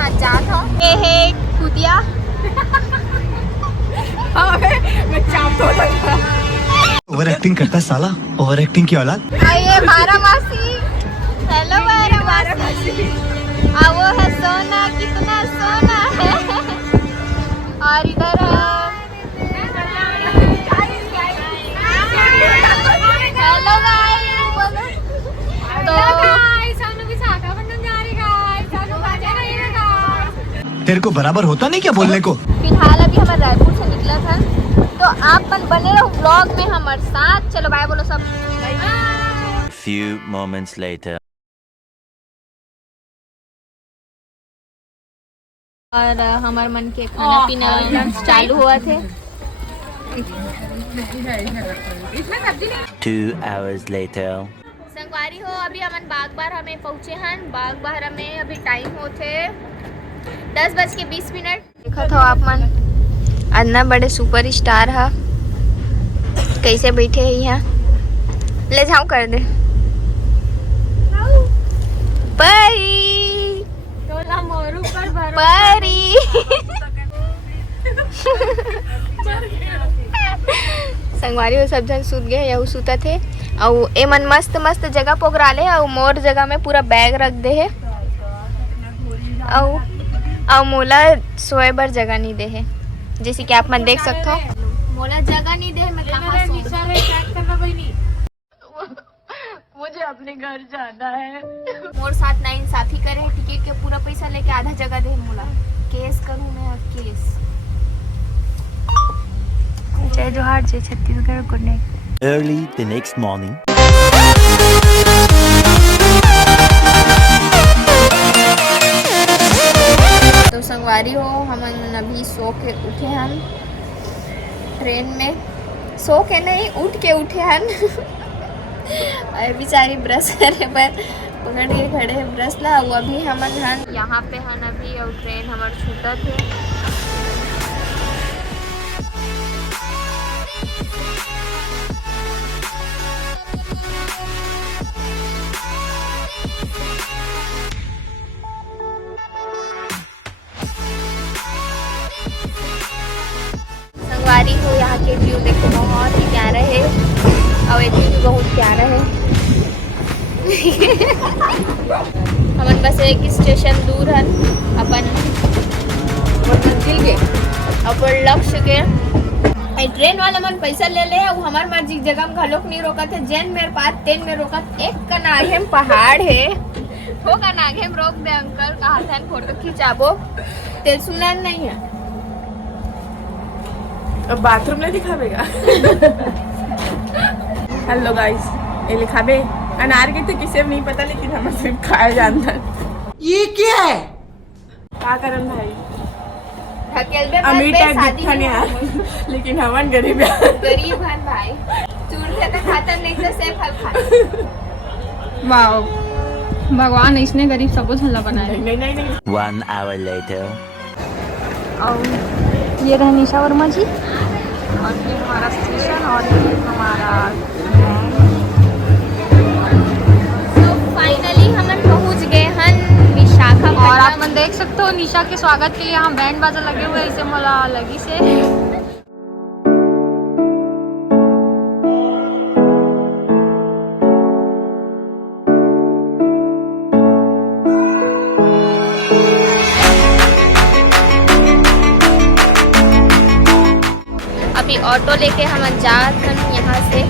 साथ जात हो ये है खुदिया ओवर एक्टिंग करता है साला, ओवर एक्टिंग की औलाद। ये मारा मासी, हेलो मारा मासी, वो है सोना, कितना सोना है। और इधर हेलो गाइस बोलो तो तेरे को बराबर होता नहीं क्या बोलने को। फिलहाल अभी हमारे रायपुर से निकला था, तो आप बने रहो ब्लॉग में हमारे साथ। चलो बाय बोलो सब। Few moments later. और हमारे मन के खाना पीने वाला चालू हुआ थे। 2 hours later. संगवारी हो अभी हमन बाग बार हमें पहुँचे हैं। बाग बार हमें अभी टाइम होते 10:20 देखा था आप मन अन्ना बड़े सुपर स्टार है कैसे बैठे हैं यहाँ। ले जाऊँ कर दे परी परी संगवारी हो सब जन सूत गए या सूता थे और ए मन मस्त मस्त जगह पोगरा ले और मोर जगह में पूरा बैग रख दे है और मोला सोए बर जगह नहीं दे है। जैसे कि आप मन देख सकते हो मोला जगह नहीं दे मैं कहाँ सो। मुझे अपने घर जाना है। मोर साथ ना इंसाफी करे है, टिकट के पूरा पैसा लेके आधा जगह दे मोला। केस करूँ मैं केस। जय जोहार जय Chhattisgarh good night. Early the next morning. तो संगवारी हो हम अभी सो के उठे हम ट्रेन में। सो के नहीं उठ के उठे हम। और बेचारी ब्रश करे पर पकड़ के खड़े हैं ब्रश ला। वो अभी हमन हन यहाँ पे हन अभी और ट्रेन हमार छूटा थे। संगवारी हो यहाँ के व्यू देखो बहुत ही प्यारा है और ये भी बहुत प्यारा है। हमन बस एक स्टेशन दूर है अपन मंजिल के अपन लक्ष्य के। ट्रेन वाला मन पैसा ले ले वो हमार मर्जी जगह में घलोक नहीं रोका थे। जैन मेरे पास तेन में रोका। एक कनाघे में पहाड़ है वो कनाघे में रोक दे अंकल कहा था फोटो खिंचाबो ते सुना नहीं है। अब बाथरूम नहीं दिखावेगा। हेलो गाइस ये लिखाबे अनार के तो किसे नहीं पता लेकिन हमें सिर्फ खाया जानता। ये क्या है क्या करन भाई अमीर टाइप दिखा नहीं यार लेकिन हवन गरीब गरीब हन भाई चूर से तो खाता नहीं तो सेब फल खाता। वाओ भगवान इसने गरीब सबको झल्ला बनाया। नहीं 1 hour later. और ये रहे निशा वर्मा जी और ये हमारा स्टेशन और ये हमारा फाइनली हम पहुंच गए हन विशाखापट्टनम। और आप मन देख सकते हो निशा के स्वागत के लिए यहाँ बैंड बाजा लगे हुए इसे मोला लगी से। अभी ऑटो लेके हम जात हन यहाँ से।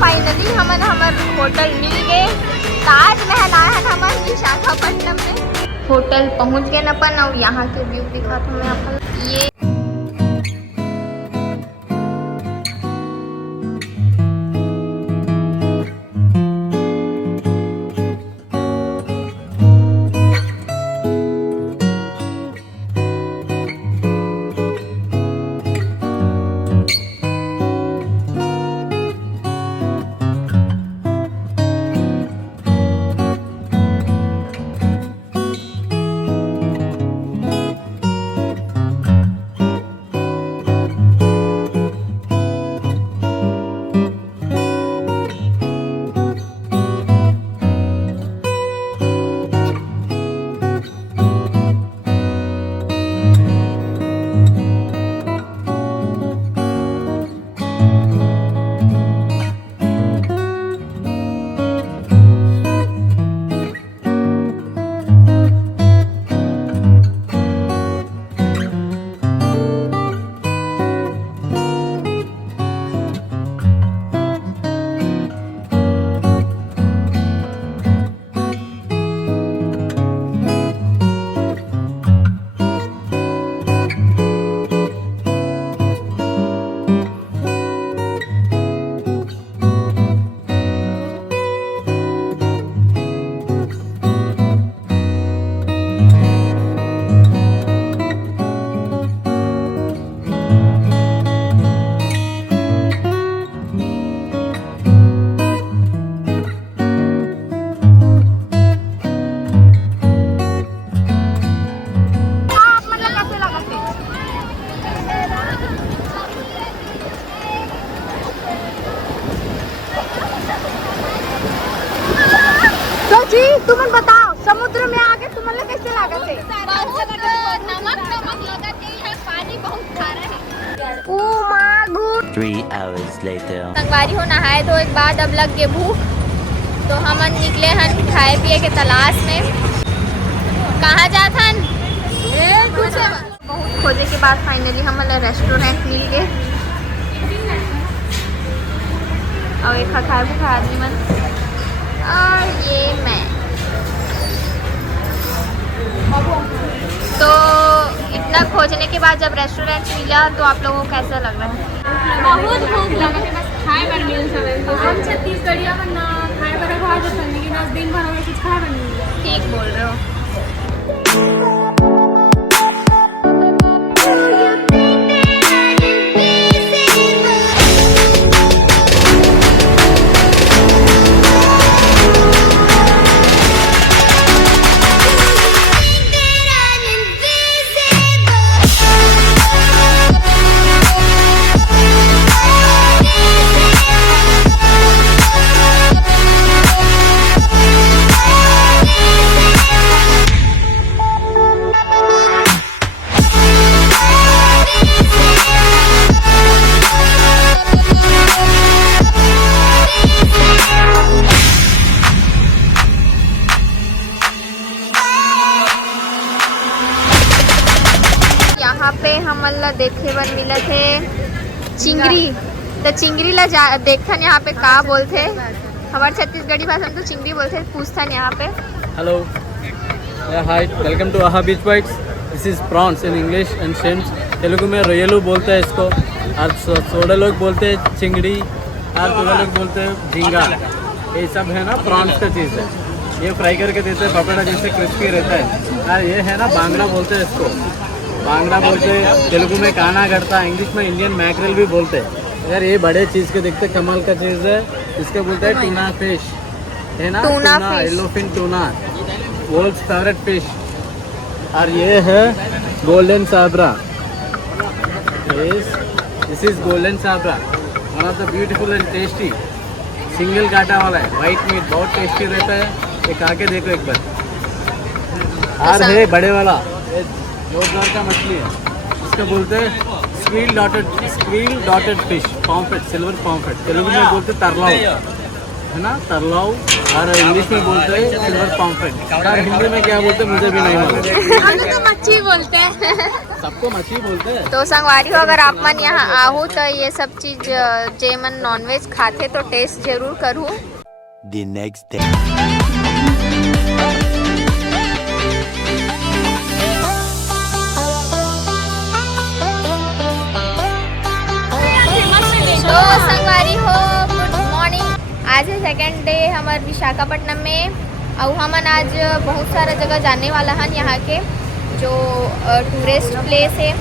फाइनली हमन हमर होटल मिल गए। ताजमहल आए हैं हमन विशाखापट्टनम में। होटल पहुँच गए अपन और यहाँ के व्यू दिखा था मैं अपन ये चाची तुम बताओ समुद्र में आके तुम्हारे कैसे लागत है? नमक लगा के यहाँ पानी बहुत खारा है। ओ मागू 3 hours later. संगवारी हो नहाए धोए के बाद अब लग गए भूख, तो हम निकले हन खाए पिए के तलाश में। कहाँ जात हन? बहुत खोजे के बाद फाइनली हम रेस्टोरेंट मिल गए और एक खाए भूखा आदमी मन और ये मैं। तो इतना खोजने के बाद जब रेस्टोरेंट मिला तो आप लोगों को कैसा लग रहा है? बहुत भूख लगा है, बस खाए बर मिल सब हम छत्तीसगढ़िया में ना खाए बर खा जाते हैं, लेकिन आज दिन भर हमें कुछ खाए बर नहीं मिला। ठीक बोल रहे हो। यहाँ पे हम देखे बर मिला थे चिंगरी, तो चिंगरी ला देखन यहाँ पे का बोलते, हमारे छत्तीसगढ़ी भाषा में तो चिंगरी बोलते। पूछथन यहाँ पे। Hello. Yeah, hi. Welcome to Aha Beach Bites. This is prawns in English and shrimps. Telugu में रोयलू बोलते हैं इसको, और सोडा लोग बोलते हैं चिंगड़ी, और तुगा लोग बोलते हैं झींगा। ये सब है ना प्रॉन्स का चीज़ है। ये फ्राई करके देते हैं, पपड़ा जैसे क्रिस्पी रहता है। और ये है ना बांगड़ा बोलते हैं इसको, बांगड़ा बोलते हैं तेलुगु में काना करता, इंग्लिश में इंडियन मैकरेल भी बोलते हैं। यार ये बड़े चीज़ के देखते कमाल का चीज़ है, इसको बोलते हैं टूना फिश, है ना, tuna fish, yellowfin tuna, world's favourite fish. और ये है गोल्डन साबरा, दिस इज गोल्डन साबरा, one of the beautiful and tasty, single कांटा वाला है, वाइट मीट, बहुत टेस्टी रहता है। ये खा के देखो एक बार। और है बड़े वाला, ये जोरदार का मछली है, इसको बोलते हैं squeal dotted fish, pomfret, silver pomfret. Telugu में बोलते तरलाव, है ना, तरलाव, और इंग्लिश में बोलते हैं सिल्वर पॉम्फ्रेट। और हिंदी में क्या बोलते हैं मुझे भी नहीं मालूम। हम तो मच्छी बोलते हैं। सबको मछली बोलते हैं। तो संगवारी हो, अगर आप मन यहाँ आहू तो ये सब चीज जे मन नॉनवेज खाते तो टेस्ट जरूर करूँ। The next day. तो संगवारी हो, गुड मॉर्निंग। आज है सेकेंड डे हमारे विशाखापट्टनम में, और हमन आज बहुत सारा जगह जाने वाला हन यहाँ के जो टूरिस्ट प्लेस है।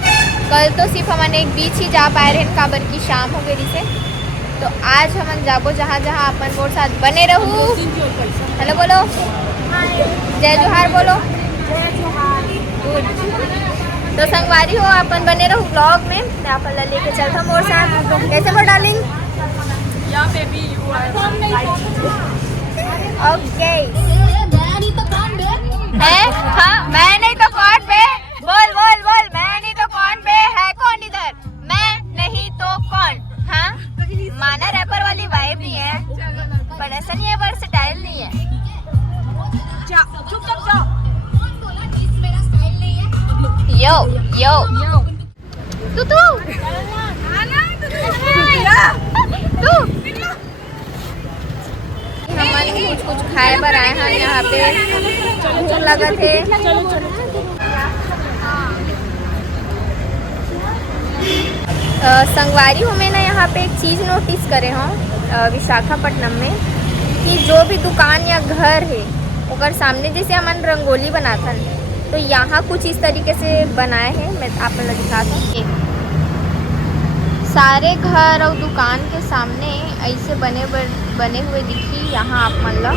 कल तो सिर्फ हमन एक बीच ही जा पाए रहे, काबर की शाम हो गई से। तो आज हमन जाबो जहाँ जहाँ अपन मोर साथ बने रहू। हेलो बोलो, जय जोहार बोलो। तो संगवारी हो, अपन बने रहू ब्लॉग में, मैं अपन ला लेके चलता मोर साथ। कैसे बोल डार्लिंग? ओके है, हाँ, मैं नहीं तो कौन पे, बोल बोल बोल, मैं नहीं तो कौन पे है, कौन इधर, मैं नहीं तो कौन। हाँ, माना रैपर वाली वाइब नहीं है, पर ऐसा नहीं है, वर्सेटाइल नहीं है। चुप जाओ। यो यो तू हमन कुछ खाए पर आए हैं यहाँ पे, भूख लगा थे। संगवारी हो में ना यहाँ पे एक चीज़ नोटिस करे हों विशाखापट्टनम में, कि जो भी दुकान या घर है ओकर सामने जैसे हमन रंगोली बनाता है, तो यहाँ कुछ इस तरीके से बनाए हैं। मैं आप लोग दिखाता हूँ। सारे घर और दुकान के सामने ऐसे बने हुए दिखी। यहाँ आप मन ला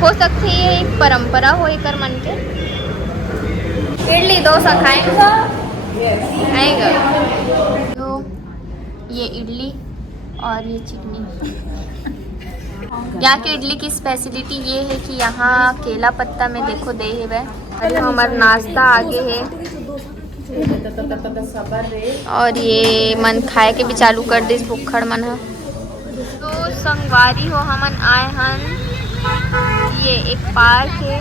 हो सकते ये एक परंपरा हो एकर मन के। इडली डोसा खाएंगे आएगा। तो ये इडली और ये चटनी यहाँ के इडली की स्पेशलिटी ये है कि यहाँ केला पत्ता में देखो दे है और हमारा नाश्ता आगे है और ये मन खाए के भी चालू कर दे भुखड़ मन है। तो संगवारी हो हमन आए हन, ये एक पार्क है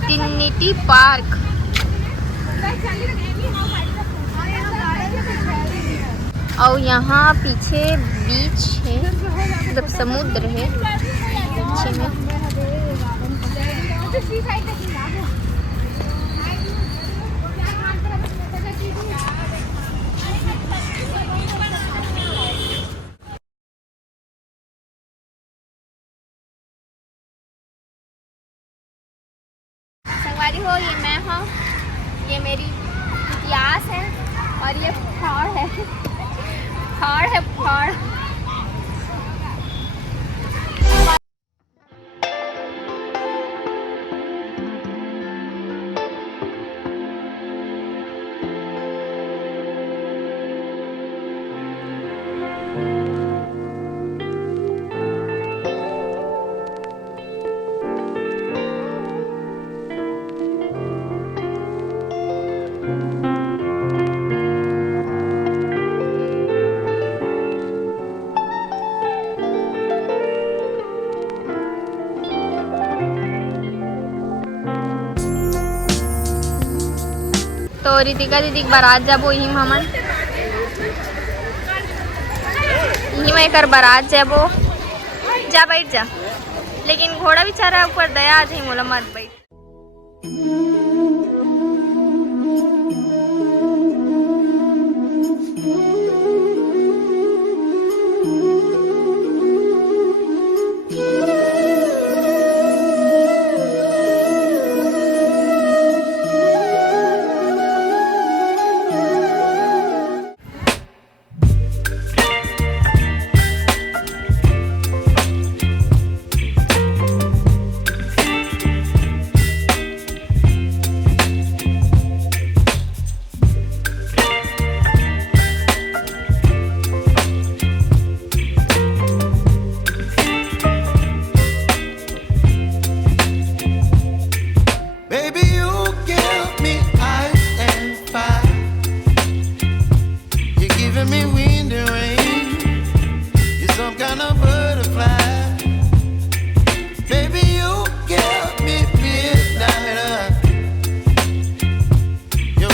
ट्रिनिटी पार्क। और यहाँ पीछे बीच है, मतलब समुद्र है पीछे में। संगवारी हो, ये मैं हूँ, ये मेरी इतिहास है और ये पहाड़ है, पहाड़ है पहाड़। तो रितिका दीदी बारात जाबो हिम हमन, हिम एकर बारात जाबो। जा बैठ जा, लेकिन घोड़ा बेचारा ऊपर दया आ जाए, मोला मत बैठ।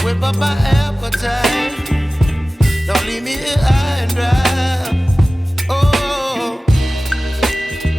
Whip up my appetite. Don't leave me here high and dry.